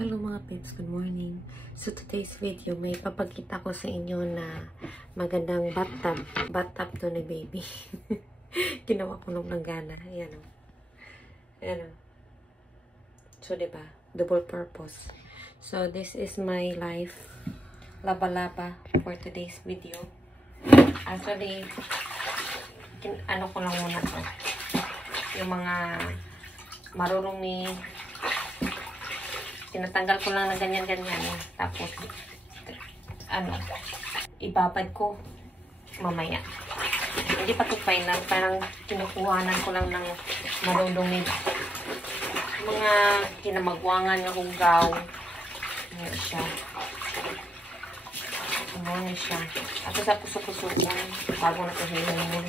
Hello mga peeps, good morning. So today's video, may papakita ko sa inyo na magandang bathtub to ni baby. Ginawa ko nung langgana. Ayan o. Ayan o. So diba, double purpose. So this is my life laba-laba for today's video. Actually, ano ko lang muna to. Yung mga marurumi, tinatanggal ko lang na ganyan-ganyan. Tapos, ibabad ko mamaya. Hindi pa ito final. Parang kinukuhanan ko lang ng marurumi. Mga kinamagwangan na hugaw. Ano siya. Ano siya. At sa puso-pusuan. Bago na ito hinunin.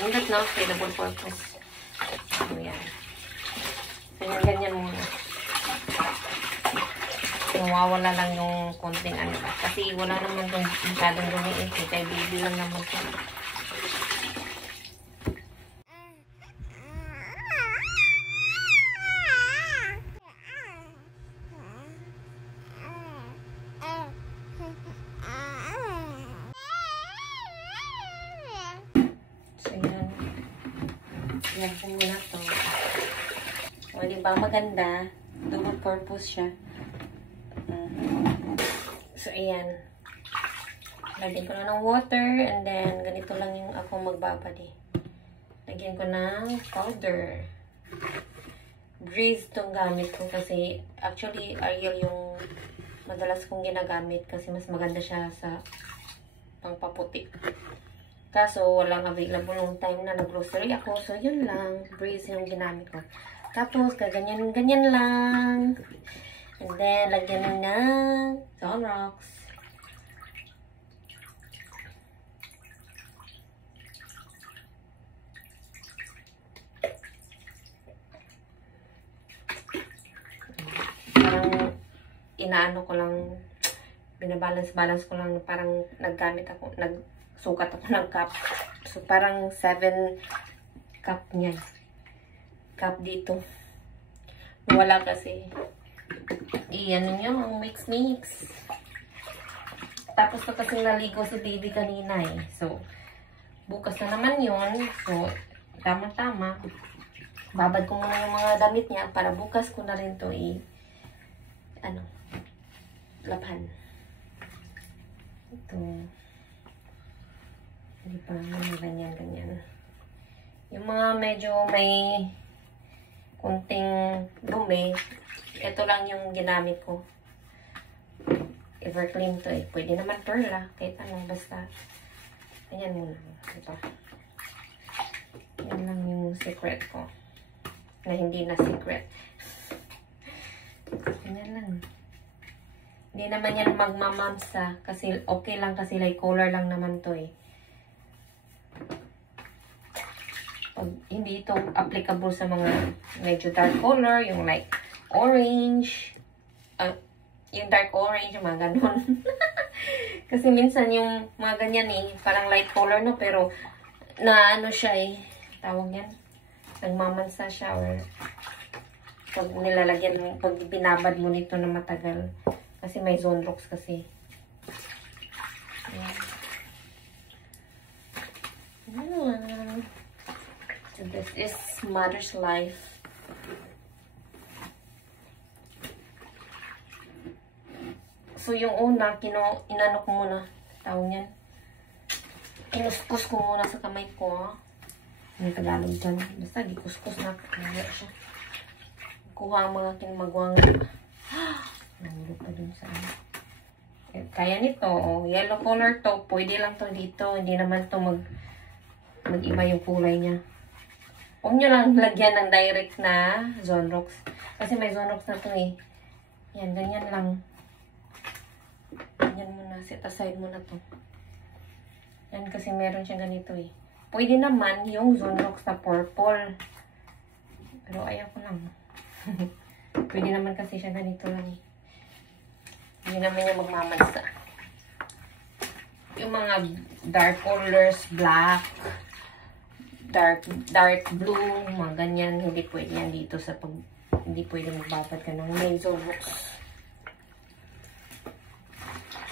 Hindi na. Double purpose. Ano yan. Ganyan muna. Nawawala lang yung konting ano. Kasi wala naman itong masyadong lumiit. Kaya baby lang naman ito. So yan. Yan po muna ito. O, diba? Maganda. Double purpose siya. So, ayan. Lagyan ko na ng water. And then, ganito lang yung ako magbabad eh. Lagyan ko ng powder. Breeze itong gamit ko kasi actually, Ariel yung madalas kong ginagamit kasi mas maganda siya sa pangpaputi. Kaso, walang available nung time na nag-grocery ako. So, yun lang. Breeze yung ginamit ko. Tapos, ganyan lang. And then, lagyan mo ng Zonrox. Parang, inaano ko lang, binabalance ko lang, parang naggamit ako, nagsukat ako ng cup. So, parang 7 cup niya. Cup dito. Wala kasi. Iyan nyo, ang mix. Tapos na kasi naligo si baby kanina eh. So, bukas na naman yun. So, tama-tama. Babad ko muna yung mga damit niya para bukas ko na rin to laban. Ito. Hindi pa, ganyan. Yung mga medyo may kunting dumi, ito lang yung ginamit ko. Everclean to eh. Pwede naman Perla, kahit ano, basta. Ayan muna. Ito. Yan lang yung secret ko. Na hindi na secret. Ayan lang. Hindi naman yan magmamamsa. Kasi okay lang kasi like color lang naman to eh. Hindi ito applicable sa mga medyo dark color, yung like orange, yung dark orange, yung mga ganun. Kasi minsan yung mga ganyan eh, parang light color no, pero na ano siya eh, tawag yan, nagmamansa siya or pag nilalagyan, pag binabad mo nito na matagal. Kasi may Zonrox kasi. Ayan. Ayan. So this is Mother's Life. So yung una, inano ko muna. Tawag niyan. Kinuskus ko muna sa kamay ko. May Tagalog dyan. Basta gikuskus na. Kaya siya. Kuha ang mga kinamagwang. Nahulog pa dun sa ano. Kaya nito, yellow color to. Pwede lang to dito. Hindi naman to mag-iba yung kulay niya. Huwag nyo lang lagyan ng direct na Zonrox. Kasi may Zonrox na to eh. Yan, ganyan lang. Ganyan muna. Set aside muna to. Yan kasi meron siya ganito eh. Pwede naman yung Zonrox na purple. Pero ayaw ko lang. Pwede naman kasi siya ganito lang eh. Hindi naman yung magmamansa. Yung mga dark colors, black, dark blue, mga ganyan, hindi pwede yan dito sa pag hindi pwede magbabad ka ng may Zonrox.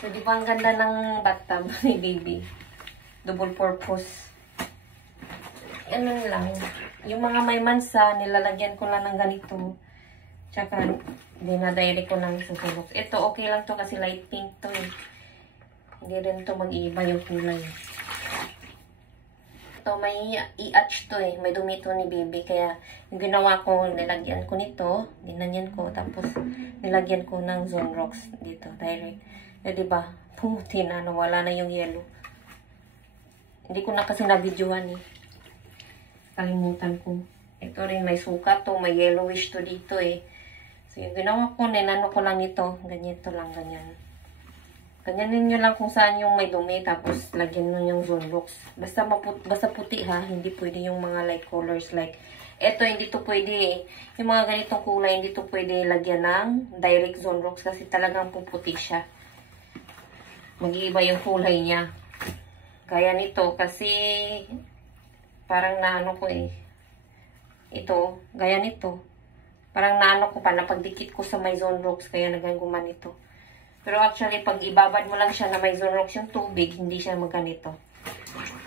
So, di ba ang ganda ng bathtub ni baby? Double purpose. Ano lang. Yung mga may mansa, nilalagyan ko lang ng ganito. Tsaka, dinadirect ko lang sa Zonrox. Ito, okay lang to kasi light pink to eh. Hindi rin to mag-iiba yung kulay. Ito, may i-atch to eh. May dumi to ni baby. Kaya, yung ginawa ko, nilagyan ko nito. Dinanyan ko. Tapos, nilagyan ko ng Zonrox dito. Direct. Eh, diba? Pumuti na. Nawala na yung yellow. Hindi ko na kasi na-videoan eh. Kalimutan ko. Ito rin, may suka to. May yellowish to dito eh. So, yung ginawa ko, ninano ko lang ito. Ganyan to lang, ganyan. Ganyanin nyo lang kung saan yung may dumi, tapos lagyan nyo yung Zonrox. Basta puti ha, hindi pwede yung mga light colors like, eto hindi to pwede eh. Yung mga ganitong kulay, hindi to pwede lagyan ng direct Zonrox kasi talagang puputi siya. Mag-iiba yung kulay niya. Gaya nito kasi, parang naano ko eh. Ito, gaya nito. Parang naano ko pa, napagdikit ko sa may Zonrox, kaya nagangguman ito. Pero actually, pag ibabad mo lang siya na may Zonrox yung tubig, hindi siya magganito.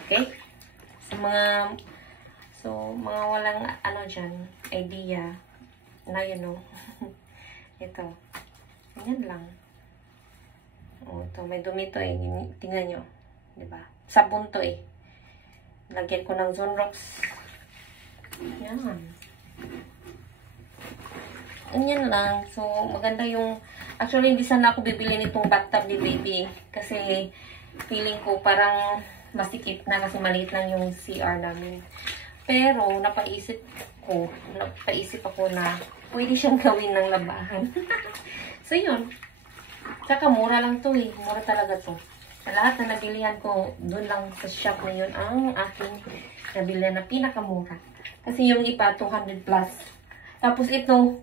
Okay? Mga walang, ano dyan, idea, na you know, ito. Ganyan lang. O, ito, may dumi to eh. Tingnan nyo. Diba? Sabon to eh. Lagyan ko ng Zonrox. Yan. Ganyan lang. So, maganda yung actually, hindi sana ako bibili nitong bathtub ni baby. Kasi, feeling ko parang masikip na kasi maliit lang yung CR namin. Pero, napaisip ako na pwede siyang gawin ng labahan. So, yun. Tsaka, mura lang to eh. Mura talaga to. Sa lahat na nabilihan ko, dun lang sa shop na yun ang aking nabilihan na pinakamura. Kasi yung iba, 200 plus. Tapos, ito,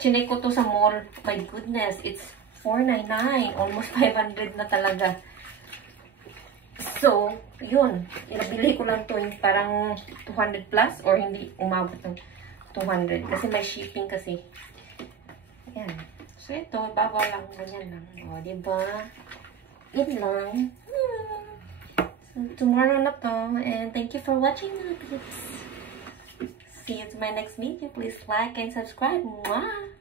chinek ko to sa mall. My goodness, it's $4.99. Almost 500 na talaga. So, yun. Inabili ko lang to yung parang 200 plus or hindi umabot ng 200. Kasi may shipping kasi. Ayan. So, ito, babaw lang. Ganyan lang. O, diba? Yun lang. So, tomorrow na to. And thank you for watching my videos. See you to my next video. Please like and subscribe. Mwah!